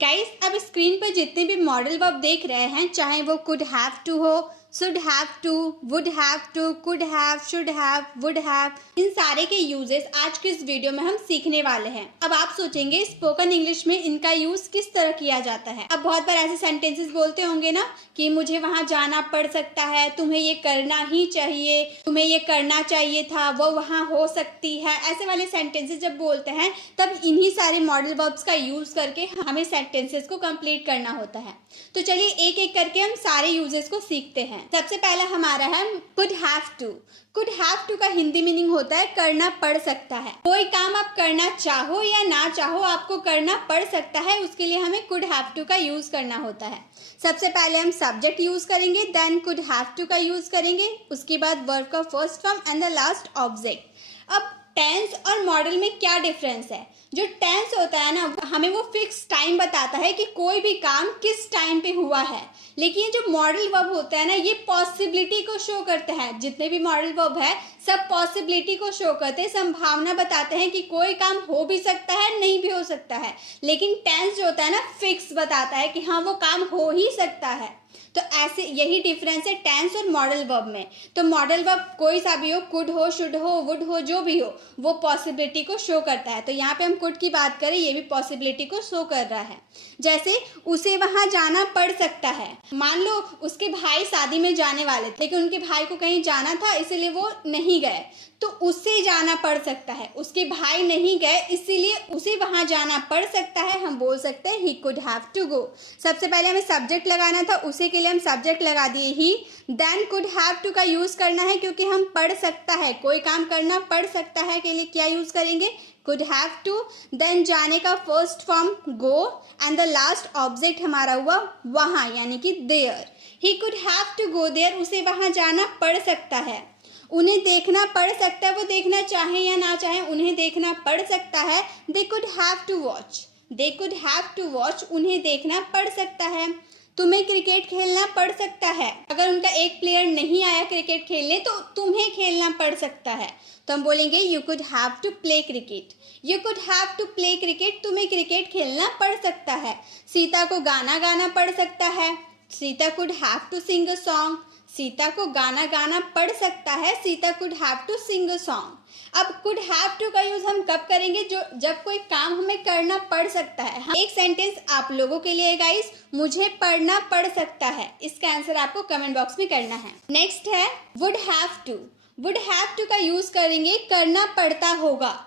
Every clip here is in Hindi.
गाइस, अब स्क्रीन पर जितने भी मॉडल वर्ब देख रहे हैं, चाहे वो कुड हैव टू हो, should have to, would have to, could have, should have, would have, इन सारे के यूजेस आज के इस वीडियो में हम सीखने वाले हैं। अब आप सोचेंगे स्पोकन इंग्लिश में इनका यूज किस तरह किया जाता है। अब बहुत बार ऐसे सेंटेंसेस बोलते होंगे ना कि मुझे वहां जाना पड़ सकता है, तुम्हें ये करना ही चाहिए, तुम्हें ये करना चाहिए था, वो वहां हो सकती है। ऐसे वाले सेंटेंसेस जब बोलते हैं तब इन्हीं सारे मॉडल वर्ब्स का यूज करके हमें सेंटेंसेस को कंप्लीट करना होता है। तो चलिए एक एक करके हम सारे यूजेस को सीखते हैं। सबसे पहला हमारा है could have to. Could have to का हिंदी मीनिंग होता है करना पड़ सकता है। कोई काम आप करना चाहो या ना चाहो, आपको करना पड़ सकता है, उसके लिए हमें कुड हैव टू का यूज करना होता है। सबसे पहले हम सब्जेक्ट यूज करेंगे, देन कुड हैव टू का यूज करेंगे, उसके बाद वर्ब का first form and the last object. अब टेंस और मॉडल में क्या डिफरेंस है? जो टेंस होता है ना, हमें वो फिक्स टाइम बताता है कि कोई भी काम किस टाइम पे हुआ है, लेकिन जो मॉडल वर्ब होता है ना, ये पॉसिबिलिटी को शो करता है। जितने भी मॉडल वर्ब है सब पॉसिबिलिटी को शो करते हैं, संभावना बताते हैं कि कोई काम हो भी सकता है, नहीं भी हो सकता है। लेकिन टेंस जो होता है ना, फिक्स बताता है कि हाँ वो काम हो ही सकता है। तो ऐसे यही डिफरेंस है टेंस और मॉडल वर्ब में। तो मॉडल वर्ब कोई सा भी हो, कुड हो, शुड हो, वुड हो, जो भी हो, वो पॉसिबिलिटी को शो करता है। तो यहाँ पे हम कुड की बात करें, ये भी पॉसिबिलिटी को शो कर रहा है। जैसे उसे वहां जाना पड़ सकता है। मान लो उसके भाई शादी में जाने वाले थे, लेकिन उनके भाई को कहीं जाना था इसलिए वो नहीं गए, तो उसे जाना पड़ सकता है। उसके भाई नहीं गए इसीलिए उसे वहां जाना पड़ सकता है, हम बोल सकते हैं he could have to go. सबसे पहले हमें सब्जेक्ट लगाना था, उसे के लिए हम सब्जेक्ट लगा दिए ही। देन कुड हैव टू का यूज करना है क्योंकि हम पढ़ सकता है, कोई काम करना पड़ सकता है के लिए क्या यूज करेंगे? Could have to. देन जाने का first form go and the last object हमारा हुआ वहां, यानी कि there. He could have to go there, उसे वहां जाना पड़ सकता है। उन्हें देखना पड़ सकता है, वो देखना चाहे या ना चाहे उन्हें देखना पड़ सकता है। They could have to watch, they could have to watch, उन्हें देखना पड़ सकता है। तुम्हें क्रिकेट खेलना पड़ सकता है, अगर उनका एक प्लेयर नहीं आया क्रिकेट खेलने तो तुम्हें खेलना पड़ सकता है। तो हम बोलेंगे you could have to play cricket, you could have to play cricket, तुम्हें क्रिकेट खेलना पड़ सकता है। सीता को गाना गाना पड़ सकता है, Sita could have to sing a song, Sita को गाना गाना पड़ सकता है, Sita could have to sing a song. अब कुड हैव टू का यूज हम कब करेंगे? जब कोई काम हमें करना पड़ सकता है। एक सेंटेंस आप लोगों के लिए गाइस, मुझे पढ़ना पड़ सकता है, इसका आंसर आपको कमेंट बॉक्स में करना है। नेक्स्ट है would have to. Would have to का यूज करेंगे करना पड़ता होगा।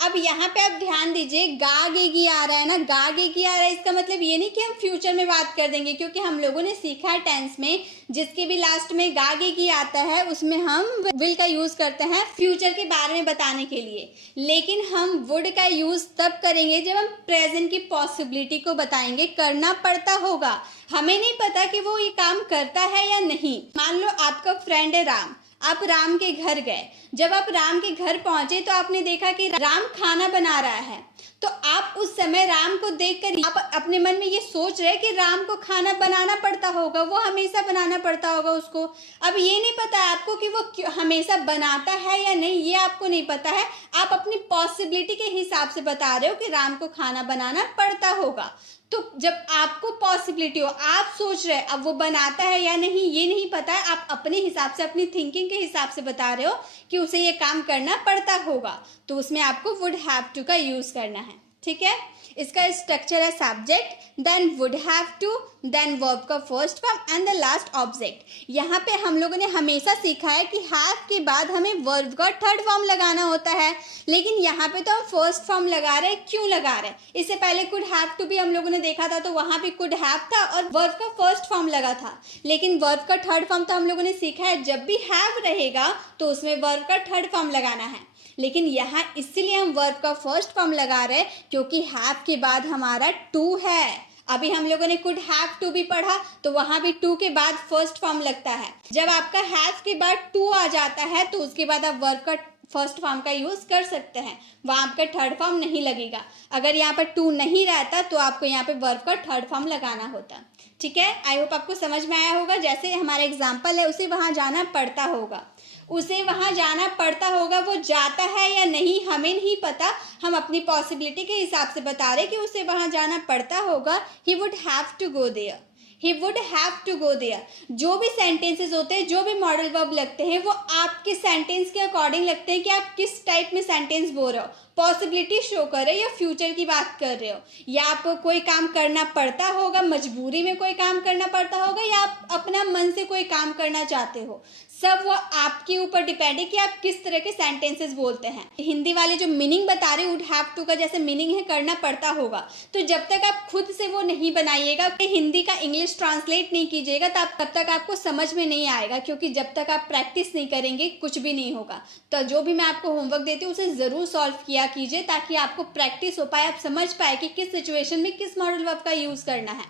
अब यहाँ पे आप ध्यान दीजिए, गा गेगी आ रहा है ना, गा गेगी आ रहा है, इसका मतलब ये नहीं कि हम फ्यूचर में बात कर देंगे, क्योंकि हम लोगों ने सीखा है टेंस में जिसके भी लास्ट में गा गेगी आता है उसमें हम विल का यूज करते हैं फ्यूचर के बारे में बताने के लिए। लेकिन हम वुड का यूज तब करेंगे जब हम प्रेजेंट की पॉसिबिलिटी को बताएंगे, करना पड़ता होगा। हमें नहीं पता कि वो ये काम करता है या नहीं। मान लो आपका फ्रेंड है राम, आप राम के घर गए। जब आप राम के घर पहुंचे तो आपने देखा कि राम खाना बना रहा है, तो आप उस समय राम को देखकर आप अपने मन में ये सोच रहे कि राम को खाना बनाना पड़ता होगा, वो हमेशा बनाना पड़ता होगा उसको। अब ये नहीं पता है आपको कि वो हमेशा बनाता है या नहीं, ये आपको नहीं पता है। आप अपनी पॉसिबिलिटी के हिसाब से बता रहे हो कि राम को खाना बनाना पड़ता होगा। तो जब आपको पॉसिबिलिटी हो, आप सोच रहे, अब वो बनाता है या नहीं ये नहीं पता है, आप अपने हिसाब से, अपनी थिंकिंग के हिसाब से बता रहे हो कि उसे ये काम करना पड़ता होगा, तो उसमें आपको वुड हैव टू का यूज करना है। ठीक है, इसका स्ट्रक्चर है subject, then would have to, then verb का first form and the last object. यहाँ पे हम लोगों ने हमेशा सीखा है कि हैव के बाद हमें वर्ब का थर्ड फॉर्म लगाना होता है, लेकिन यहाँ पे तो हम फर्स्ट फॉर्म लगा रहे हैं। क्यों लगा रहे हैं? इससे पहले कुड हैव टू भी हम लोगों ने देखा था, तो वहाँ भी कुड हैव था और वर्ब का फर्स्ट फॉर्म लगा था। लेकिन वर्ब का थर्ड फॉर्म तो हम लोगों ने सीखा है, जब भी हैव रहेगा तो उसमें वर्ब का थर्ड फॉर्म लगाना है। लेकिन यहाँ इसलिए हम वर्ब का फर्स्ट फॉर्म लगा रहे हैं क्योंकि हैव के बाद हमारा टू है। अभी हम लोगों ने कुड हैव टू भी पढ़ा, तो वहां भी टू के बाद फर्स्ट फॉर्म लगता है। जब आपका हैव के बाद टू आ जाता है तो उसके बाद आप वर्ब का फर्स्ट फॉर्म का यूज कर सकते हैं, वहां आपका थर्ड फॉर्म नहीं लगेगा। अगर यहाँ पर टू नहीं रहता तो आपको यहाँ पे वर्ब का थर्ड फॉर्म लगाना होता। ठीक है, आई होप आपको समझ में आया होगा। जैसे हमारा एग्जाम्पल है उसे वहां जाना पड़ता होगा। उसे वहाँ जाना पड़ता होगा, वो जाता है या नहीं हमें नहीं पता, हम अपनी पॉसिबिलिटी के हिसाब से बता रहे कि उसे वहाँ जाना पड़ता होगा। He would have to go there, he would have to go there. जो भी सेंटेंसेस होते हैं, जो भी मॉडल वर्ब लगते हैं, वो आपके सेंटेंस के अकॉर्डिंग लगते हैं कि आप किस टाइप में सेंटेंस बोल रहे हो। पॉसिबिलिटी शो कर रहे हो या फ्यूचर की बात कर रहे हो, या आपको कोई काम करना पड़ता होगा, मजबूरी में कोई काम करना पड़ता होगा, या आप अपना मन से कोई काम करना चाहते हो, सब वो आपके ऊपर डिपेंड है कि आप किस तरह के सेंटेंसेस बोलते हैं। हिंदी वाले जो मीनिंग बता रहे वुड हैव टू का जैसे मीनिंग है करना पड़ता होगा, तो जब तक आप खुद से वो नहीं बनाइएगा, हिंदी का इंग्लिश ट्रांसलेट नहीं कीजिएगा, तब तक आपको समझ में नहीं आएगा, क्योंकि जब तक आप प्रैक्टिस नहीं करेंगे कुछ भी नहीं होगा। तो जो भी मैं आपको होमवर्क देती हूँ उसे ज़रूर सॉल्व किया कीजिए, ताकि आपको प्रैक्टिस हो पाए, आप समझ पाए कि किस सिचुएशन में किस मॉडल वर्ब का यूज़ करना है।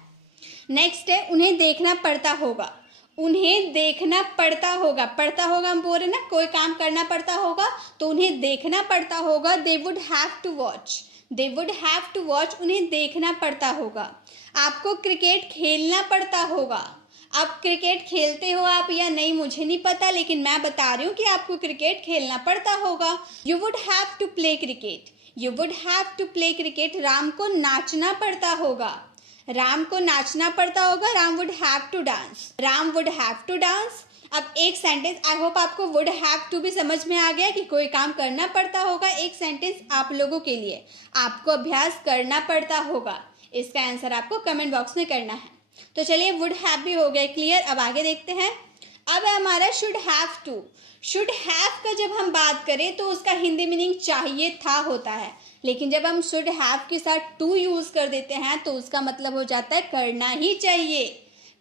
नेक्स्ट है उन्हें देखना पड़ता होगा। उन्हें देखना पड़ता होगा, पड़ता होगा हम बोल रहे ना, कोई काम करना पड़ता होगा तो उन्हें देखना पड़ता होगा। They would have to watch, they would have to watch, उन्हें देखना पड़ता होगा। आपको क्रिकेट खेलना पड़ता होगा। आप क्रिकेट खेलते हो आप या नहीं मुझे नहीं पता, लेकिन मैं बता रही हूँ कि आपको क्रिकेट खेलना पड़ता होगा। You would have to play cricket, you would have to play cricket. Ram को नाचना पड़ता होगा, राम को नाचना पड़ता होगा। Ram would have to dance, Ram would have to dance. अब एक सेंटेंस, आई होप आपको वुड हैव टू भी समझ में आ गया कि कोई काम करना पड़ता होगा। एक सेंटेंस आप लोगों के लिए, आपको अभ्यास करना पड़ता होगा, इसका आंसर आपको कमेंट बॉक्स में करना है। तो चलिए वुड हैव भी हो गया क्लियर। अब आगे देखते हैं। अब है हमारा should have to. Should have का जब हम बात करें तो उसका हिंदी मीनिंग चाहिए था होता है, लेकिन जब हम शुड हैव के साथ टू यूज कर देते हैं तो उसका मतलब हो जाता है करना ही चाहिए।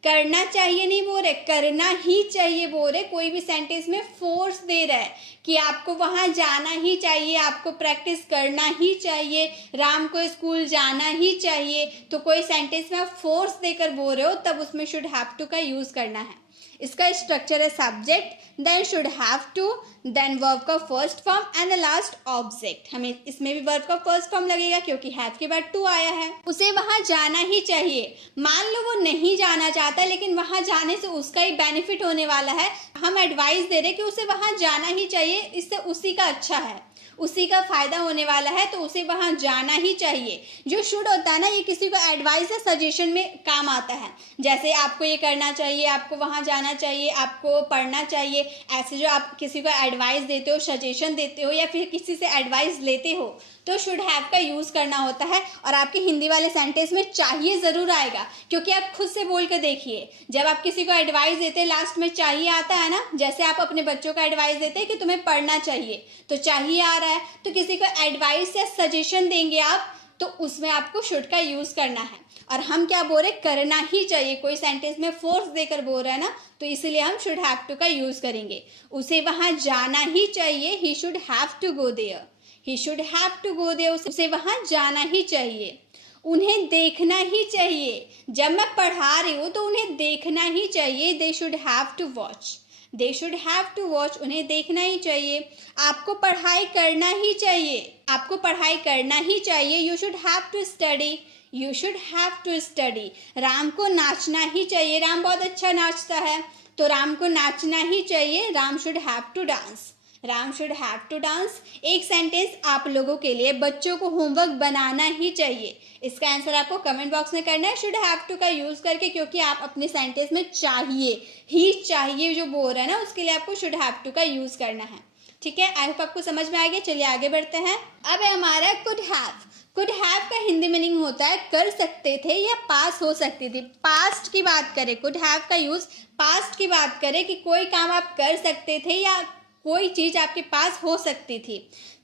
करना चाहिए नहीं बोल रहे, करना ही चाहिए बोल रहे। कोई भी सेंटेंस में फोर्स दे रहा है कि आपको वहाँ जाना ही चाहिए, आपको प्रैक्टिस करना ही चाहिए, राम को स्कूल जाना ही चाहिए। तो कोई सेंटेंस में आप फोर्स देकर बोल रहे हो तब उसमें शुड हैव टू का यूज करना है। इसका स्ट्रक्चर है subject, then should have to, then verb का first form and the last object. हमें इसमें भी वर्ब का फर्स्ट फॉर्म लगेगा क्योंकि हैव के बाद टू आया है। उसे वहां जाना ही चाहिए। मान लो वो नहीं जाना चाहता, लेकिन वहां जाने से उसका ही बेनिफिट होने वाला है। हम एडवाइस दे रहे कि उसे वहां जाना ही चाहिए, इससे उसी का अच्छा है, उसी का फायदा होने वाला है, तो उसे वहां जाना ही चाहिए। जो शुड होता है ना, ये किसी को एडवाइस या सजेशन में काम आता है। जैसे आपको ये करना चाहिए, आपको वहां जाना चाहिए, आपको पढ़ना चाहिए, ऐसे जो आप किसी को एडवाइस देते हो, सजेशन देते हो, या फिर किसी से एडवाइस लेते हो, तो शुड हैव का यूज़ करना होता है। और आपके हिंदी वाले सेंटेंस में चाहिए ज़रूर आएगा, क्योंकि आप खुद से बोल कर देखिए, जब आप किसी को एडवाइस देते हैं लास्ट में चाहिए आता है ना। जैसे आप अपने बच्चों को एडवाइस देते हैं कि तुम्हें पढ़ना चाहिए, तो चाहिए आ रहा है। तो किसी को एडवाइस या सजेशन देंगे आप, तो उसमें आपको शुड का यूज़ करना है। और हम क्या बोल रहे, करना ही चाहिए। कोई सेंटेंस में फोर्स देकर बोल रहा है ना, तो इसीलिए हम शुड हैव टू का यूज़ करेंगे। उसे वहाँ जाना ही चाहिए, he should have to go there, he should have to go there, उसे वहाँ जाना ही चाहिए। उन्हें देखना ही चाहिए, जब मैं पढ़ा रही हूँ तो उन्हें देखना ही चाहिए। They should have to watch, they should have to watch, उन्हें देखना ही चाहिए। आपको पढ़ाई करना ही चाहिए, आपको पढ़ाई करना ही चाहिए। You should have to study, you should have to study. Ram को नाचना ही चाहिए, राम बहुत अच्छा नाचता है, तो राम को नाचना ही चाहिए। Ram should have to dance, Ram should have to dance. एक सेंटेंस आप लोगों के लिए, बच्चों को होमवर्क बनाना ही चाहिए, इसका आंसर आपको कमेंट बॉक्स में करना है शुड हैव टू का यूज़ करके, क्योंकि आप अपने सेंटेंस में चाहिए ही चाहिए जो बोल रहे हैं ना, उसके लिए आपको शुड हैव टू का यूज़ करना है। ठीक है, आई होप आपको समझ में आ गया। चलिए आगे बढ़ते हैं। अब है हमारा कुड हैव। कुड हैव का हिंदी मीनिंग होता है कर सकते थे या पास हो सकती थी। पास्ट की बात करें, कुड हैव का यूज़ पास्ट की बात करें कि कोई काम आप कर सकते थे या कोई चीज़ आपके पास हो सकती थी।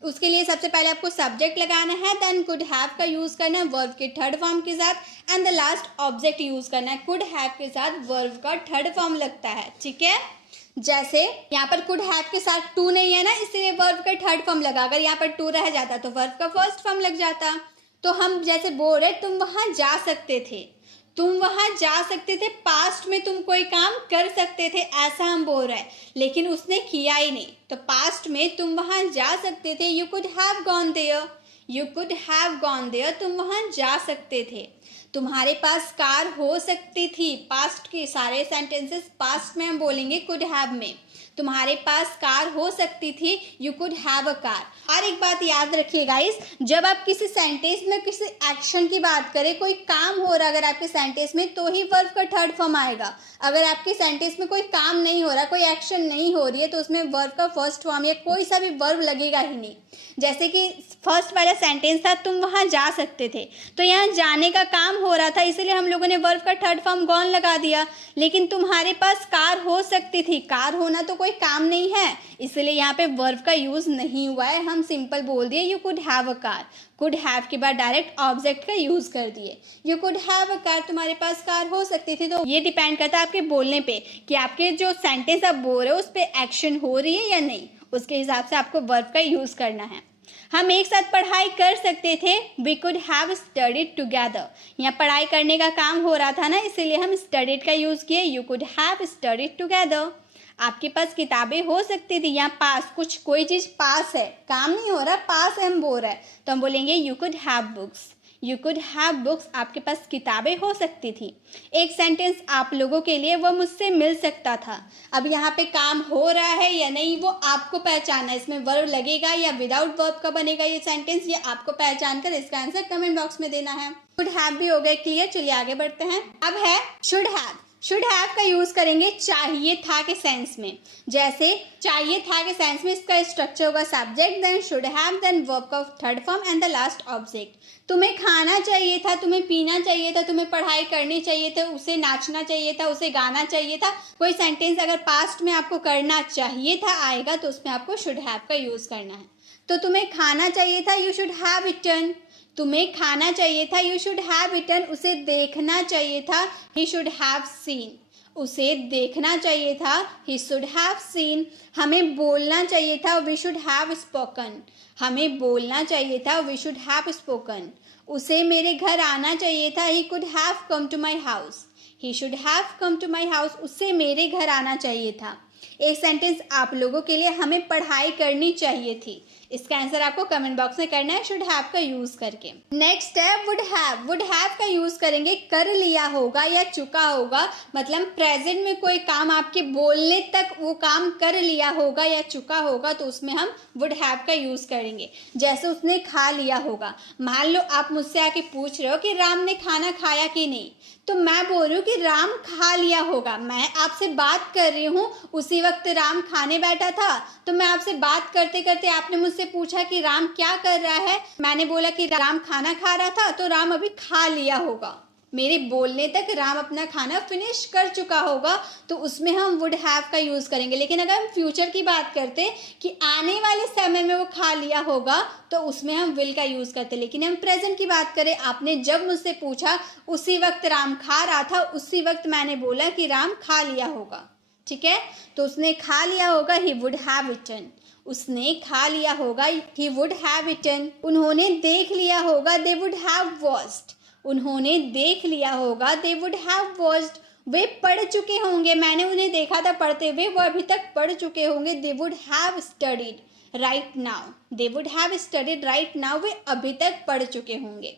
उसके लिए सबसे पहले आपको सब्जेक्ट लगाना है, देन कुड हैव का यूज़ करना है वर्ब के थर्ड फॉर्म के साथ, and the last object use करना है। कुड हैव के साथ वर्ब का थर्ड फॉर्म लगता है। ठीक है, जैसे यहाँ पर कुड हैव के साथ टू नहीं है ना, इसलिए वर्ब का थर्ड फॉर्म लगा। अगर यहाँ पर टू रह जाता तो वर्ब का फर्स्ट फॉर्म लग जाता। तो हम जैसे बोल रहे तुम वहाँ जा सकते थे, तुम वहाँ जा सकते थे, पास्ट में तुम कोई काम कर सकते थे, ऐसा हम बोल रहे हैं, लेकिन उसने किया ही नहीं। तो पास्ट में तुम वहाँ जा सकते थे, you could have gone there, you could have gone there, तुम वहाँ जा सकते थे। तुम्हारे पास कार हो सकती थी, पास्ट के सारे सेंटेंसेस पास्ट में हम बोलेंगे कुड हैव में। तुम्हारे पास कार हो सकती थी, you could have a car. और एक बात याद रखिए गाइस, जब आप किसी सेंटेंस में किसी एक्शन की बात करें, कोई काम हो रहा अगर आपके सेंटेंस में, तो ही वर्ब का थर्ड फॉर्म आएगा। अगर आपके सेंटेंस में कोई काम नहीं हो रहा, कोई एक्शन नहीं हो रही है, तो उसमें वर्ब का फर्स्ट फॉर्म या कोई सा भी वर्ब लगेगा ही नहीं। जैसे कि फर्स्ट वाला सेंटेंस था, तुम वहां जा सकते थे, तो यहाँ जाने का काम हो रहा था, इसलिए हम लोगों ने वर्ब का थर्ड फॉर्म गॉन लगा दिया। लेकिन तुम्हारे पास कार हो सकती थी, कार होना तो कोई काम नहीं है, इसलिए यहाँ पे वर्ब का यूज नहीं हुआ है, हम सिंपल बोल दिए you could have a car. Could have के बाद डायरेक्ट ऑब्जेक्ट का यूज कर दिए, you could have a car, तुम्हारे पास कार हो सकती थी। तो ये डिपेंड करता है आपके बोलने पे कि आपके जो सेंटेंस आप बोल रहे हो उस पर एक्शन हो रही है या नहीं, उसके हिसाब से आपको वर्ब का यूज करना है। हम एक साथ पढ़ाई कर सकते थे, we could have studied together. यहाँ पढ़ाई करने का काम हो रहा था ना, इसीलिए हम स्टडीड का यूज किए, you could have studied together. आपके पास किताबें हो सकती थी, यहाँ पास कुछ कोई चीज़ पास है, काम नहीं हो रहा, पास है हम बोल रहे हैं, तो हम बोलेंगे you could have books. You could have books, आपके पास किताबें हो सकती थी। एक सेंटेंस आप लोगों के लिए, वो मुझसे मिल सकता था। अब यहाँ पे काम हो रहा है या नहीं वो आपको पहचानना है, इसमें वर्ब लगेगा या विदाउट वर्ब का बनेगा ये सेंटेंस, ये आपको पहचान कर इसका आंसर कमेंट बॉक्स में देना है। शुड हैव भी हो गए क्लियर, चलिए आगे बढ़ते हैं। अब है शुड हैव। शुड हैव का यूज करेंगे चाहिए था के सेंस में। जैसे चाहिए था के सेंस में इसका स्ट्रक्चर होगा subject, then should have, then verb का third form and the last object. तुम्हें खाना चाहिए था, तुम्हें पीना चाहिए था, तुम्हें पढ़ाई करनी चाहिए था, उसे नाचना चाहिए था, उसे गाना चाहिए था। कोई सेंटेंस अगर पास्ट में आपको करना चाहिए था आएगा तो उसमें आपको शुड हैव का यूज करना है। तो तुम्हें खाना चाहिए था, यू शुड हैव इटन। तुम्हें खाना चाहिए था, यू शुड हैव इटन। उसे देखना चाहिए था, ही शुड हैव सीन। उसे देखना चाहिए था, ही शुड हैव सीन। हमें बोलना चाहिए था, वी शुड हैव स्पोकन। हमें बोलना चाहिए था, वी शुड हैव स्पोकन। उसे मेरे घर आना चाहिए था, he could have come to my house. He should have come to my house. उससे मेरे घर आना चाहिए था। एक सेंटेंस आप लोगों के लिए, हमें पढ़ाई करनी चाहिए थी। इसका आंसर आपको कमेंट बॉक्स में करना है शुड हैव का यूज करके। नेक्स्ट है वुड हैव। वुड हैव का यूज करेंगे कर लिया होगा या चुका होगा, मतलब प्रेजेंट में कोई काम आपके बोलने तक वो काम कर लिया होगा या चुका होगा, तो उसमें हम वुड हैव का यूज करेंगे। जैसे उसने खा लिया होगा, मान लो आप मुझसे आके पूछ रहे हो कि राम ने खाना खाया कि नहीं, तो मैं बोल रही हूँ कि राम खा लिया होगा। मैं आपसे बात कर रही हूँ, उसी वक्त राम खाने बैठा था, तो मैं आपसे बात करते करते आपने मुझसे पूछा कि राम क्या कर रहा है, मैंने बोला कि राम खाना खा रहा था, तो राम अभी खा लिया होगा। मेरे बोलने तक राम अपना खाना फिनिश कर चुका होगा, तो उसमें हम वुड हैव का यूज़ करेंगे। लेकिन अगर हम फ्यूचर की बात करते कि आने वाले समय में वो खा लिया होगा, तो उसमें हम विल का यूज़ करते। लेकिन हम प्रेजेंट की बात करें, आपने जब मुझसे पूछा उसी वक्त राम खा रहा था, उसी वक्त मैंने बोला कि राम खा लिया होगा। ठीक है, तो उसने खा लिया होगा, ही वुड हैव इटन। उसने खा लिया होगा, ही वुड हैव इटन। उन्होंने देख लिया होगा, दे वुड हैव वॉच्ड। उन्होंने देख लिया होगा, दे वुड हैव वॉच्ड। वे पढ़ चुके होंगे, मैंने उन्हें देखा था पढ़ते हुए, वो अभी तक पढ़ चुके होंगे, they would have studied right now. They would have studied right now, वे अभी तक पढ़ चुके होंगे।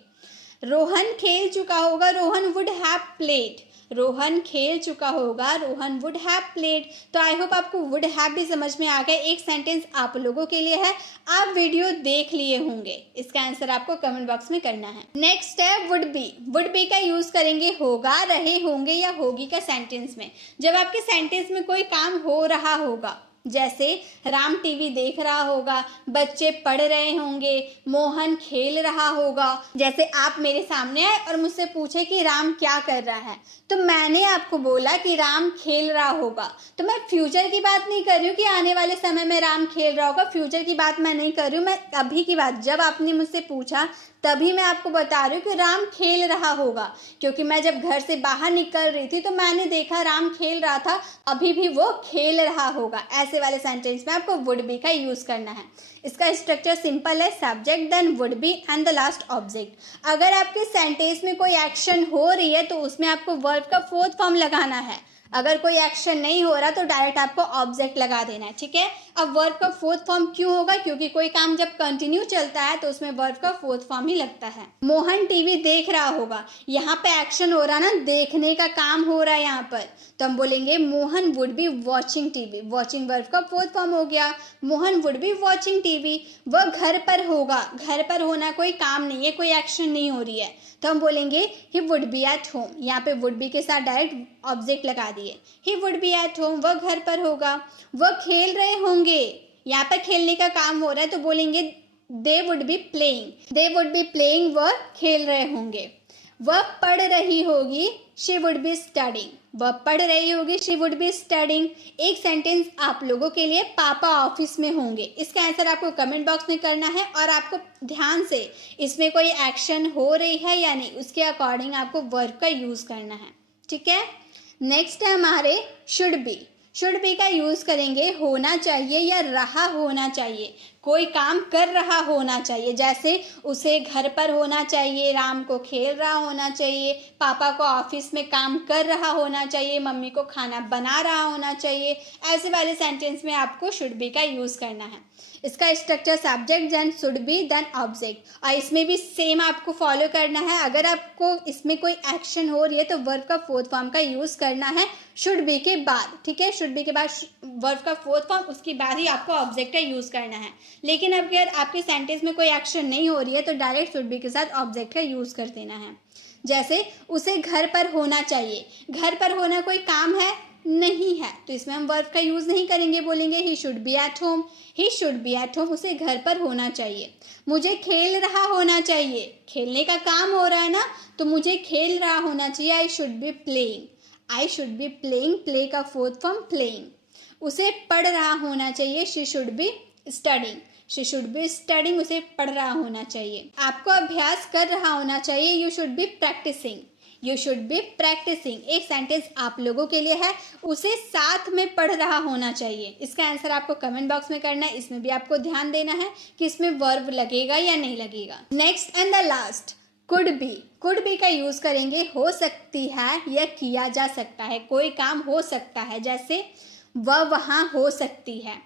रोहन खेल चुका होगा, Rohan would have played. Rohan खेल चुका होगा, रोहन वुड हैव प्लेड। तो आई होप आपको वुड हैव भी समझ में आ गया। एक सेंटेंस आप लोगों के लिए है, आप वीडियो देख लिए होंगे, इसका आंसर आपको कमेंट बॉक्स में करना है। नेक्स्ट है वुड बी। वुड बी का यूज करेंगे होगा, रहे होंगे या होगी का सेंटेंस में। जब आपके सेंटेंस में कोई काम हो रहा होगा, जैसे राम टीवी देख रहा होगा, बच्चे पढ़ रहे होंगे, मोहन खेल रहा होगा। जैसे आप मेरे सामने आए और मुझसे पूछे कि राम क्या कर रहा है, तो मैंने आपको बोला कि राम खेल रहा होगा। तो मैं फ्यूचर की बात नहीं कर रही हूँ कि आने वाले समय में राम खेल रहा होगा, फ्यूचर की बात मैं नहीं कर रही हूँ, मैं अभी की बात, जब आपने मुझसे पूछा तभी मैं आपको बता रही हूँ कि राम खेल रहा होगा। क्योंकि मैं जब घर से बाहर निकल रही थी तो मैंने देखा राम खेल रहा था, अभी भी वो खेल रहा होगा। ऐसे वाले सेंटेंस में आपको वुड बी का यूज़ करना है। इसका स्ट्रक्चर सिंपल है, subject then would be and the last object. अगर आपके सेंटेंस में कोई एक्शन हो रही है तो उसमें आपको वर्ब का फोर्थ फॉर्म लगाना है। अगर कोई एक्शन नहीं हो रहा तो डायरेक्ट आपको ऑब्जेक्ट लगा देना है, ठीक है। अब वर्ब का फोर्थ फॉर्म क्यों होगा, क्योंकि कोई काम जब कंटिन्यू चलता है तो उसमें वर्ब का फोर्थ फॉर्म ही लगता है। मोहन टीवी देख रहा होगा, यहाँ पे एक्शन हो रहा ना, देखने का काम हो रहा है यहाँ पर, तो हम बोलेंगे Mohan would be watching TV. Watching verb का फोर्थ फॉर्म हो गया, Mohan would be watching TV. वह घर पर होगा, घर पर होना कोई काम नहीं है, कोई एक्शन नहीं हो रही है, तो हम बोलेंगे he would be at home. यहाँ पे वुड बी के साथ डायरेक्ट ऑब्जेक्ट लगा दिए, he would be at home, वह घर पर होगा। वह खेल रहे होंगे, यहाँ पर खेलने का काम हो रहा है तो बोलेंगे they would be playing, they would be playing, वह खेल रहे होंगे। वह पढ़ रही होगी, शी वुड बी स्टडिंग, वह पढ़ रही होगी, शी वुड बी स्टडिंग। एक सेंटेंस आप लोगों के लिए, पापा ऑफिस में होंगे। इसका आंसर आपको कमेंट बॉक्स में करना है और आपको ध्यान से इसमें कोई एक्शन हो रही है या नहीं उसके अकॉर्डिंग आपको वर्ब का यूज़ करना है, ठीक है। नेक्स्ट है हमारे शुड बी। शुड बी का यूज़ करेंगे होना चाहिए या रहा होना चाहिए, कोई काम कर रहा होना चाहिए, जैसे उसे घर पर होना चाहिए, राम को खेल रहा होना चाहिए, पापा को ऑफिस में काम कर रहा होना चाहिए, मम्मी को खाना बना रहा होना चाहिए। ऐसे वाले सेंटेंस में आपको शुड बी का यूज़ करना है। इसका structure subject then should be then object, और इसमें भी सेम आपको फॉलो करना है। अगर आपको इसमें कोई एक्शन हो रही है तो वर्ब का फोर्थ फॉर्म का यूज़ करना है शुड बी के बाद, ठीक है। शुड बी के बाद वर्ब का फोर्थ फॉर्म, उसके बाद ही आपको ऑब्जेक्ट का यूज़ करना है। लेकिन अगर आपके सेंटेंस में कोई एक्शन नहीं हो रही है तो डायरेक्ट शुड बी के साथ ऑब्जेक्ट का यूज़ कर देना है। जैसे उसे घर पर होना चाहिए, घर पर होना कोई काम है नहीं है, तो इसमें हम वर्ब का यूज़ नहीं करेंगे, बोलेंगे he should be at home, he should be at home, उसे घर पर होना चाहिए। मुझे खेल रहा होना चाहिए, खेलने का काम हो रहा है ना, तो मुझे खेल रहा होना चाहिए, I should be playing, I should be playing, play का फोर्थ फॉर्म प्लेइंग। उसे पढ़ रहा होना चाहिए, she should be studying, she should be studying, उसे पढ़ रहा होना चाहिए। आपको अभ्यास कर रहा होना चाहिए, you should be practising, you should be practising. एक सेंटेंस आप लोगों के लिए है, उसे साथ में पढ़ रहा होना चाहिए। इसका आंसर आपको कमेंट बॉक्स में करना है। इसमें भी आपको ध्यान देना है कि इसमें वर्ब लगेगा या नहीं लगेगा। Next and the last, could be. Could be का यूज़ करेंगे हो सकती है या किया जा सकता है, कोई काम हो सकता है, जैसे वह वहाँ हो सकती है,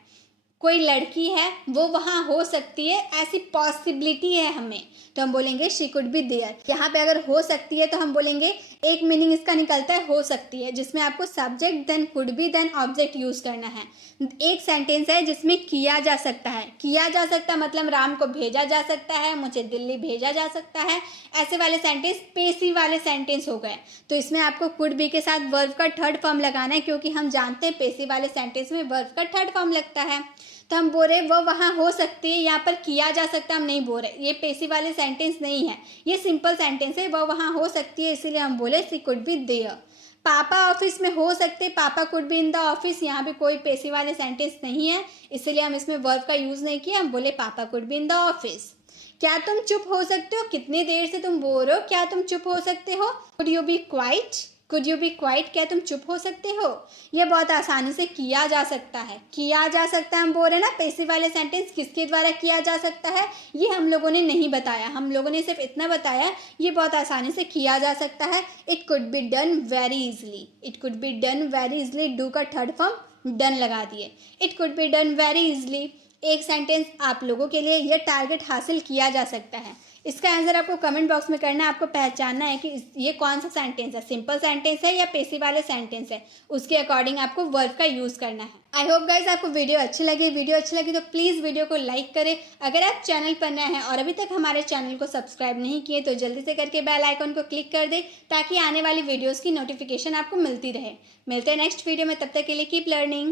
कोई लड़की है वो वहाँ हो सकती है, ऐसी पॉसिबिलिटी है हमें, तो हम बोलेंगे शी कुड बी देयर। यहाँ पे अगर हो सकती है तो हम बोलेंगे, एक मीनिंग इसका निकलता है हो सकती है, जिसमें आपको subject then could be then object use करना है। एक सेंटेंस है जिसमें किया जा सकता है, किया जा सकता मतलब राम को भेजा जा सकता है, मुझे दिल्ली भेजा जा सकता है, ऐसे वाले सेंटेंस पेसिव वाले सेंटेंस हो गए। तो इसमें आपको कुड बी के साथ वर्ब का थर्ड फॉर्म लगाना है, क्योंकि हम जानते हैं पेसिव वाले सेंटेंस में वर्ब का थर्ड फॉर्म लगता है। तो हम बोल रहे वह वहाँ हो सकती है, यहाँ पर किया जा सकता है हम नहीं बोल रहे, ये पेसिव वाले सेंटेंस नहीं है, ये सिंपल सेंटेंस है, वह वहाँ हो सकती है, इसीलिए हम बोले शी कुड बी देयर। पापा ऑफिस में हो सकते, पापा could be in the office, यहाँ पे कोई पेसिव वाले सेंटेंस नहीं है, इसलिए हम इसमें वर्ब का यूज़ नहीं किया, हम बोले पापा could be in the office. क्या तुम चुप हो सकते हो, कितनी देर से तुम बोल रहे हो, क्या तुम चुप हो सकते हो, could you be quiet, could you be quiet, क्या तुम चुप हो सकते हो। यह बहुत आसानी से किया जा सकता है, किया जा सकता है, हम बोल रहे हैं ना पेसिव वाले सेंटेंस किसके द्वारा किया जा सकता है, ये हम लोगों ने नहीं बताया, हम लोगों ने सिर्फ इतना बताया ये बहुत आसानी से किया जा सकता है। It could be done very easily, it could be done very easily, do का थर्ड फॉर्म डन लगा दिए, it could be done very easily. एक सेंटेंस आप लोगों के लिए यह टारगेट हासिल किया जा सकता है। इसका आंसर आपको कमेंट बॉक्स में करना है, आपको पहचानना है कि ये कौन सा सेंटेंस है, सिंपल सेंटेंस है या पेसिव वाले सेंटेंस है, उसके अकॉर्डिंग आपको वर्ब का यूज़ करना है। आई होप गाइज आपको वीडियो अच्छी लगी तो प्लीज़ वीडियो को लाइक करें। अगर आप चैनल पर नए हैं और अभी तक हमारे चैनल को सब्सक्राइब नहीं किए तो जल्दी से करके बेल आइकन को क्लिक कर दें, ताकि आने वाली वीडियोज़ की नोटिफिकेशन आपको मिलती रहे। मिलते हैं नेक्स्ट वीडियो में, तब तक के लिए कीप लर्निंग।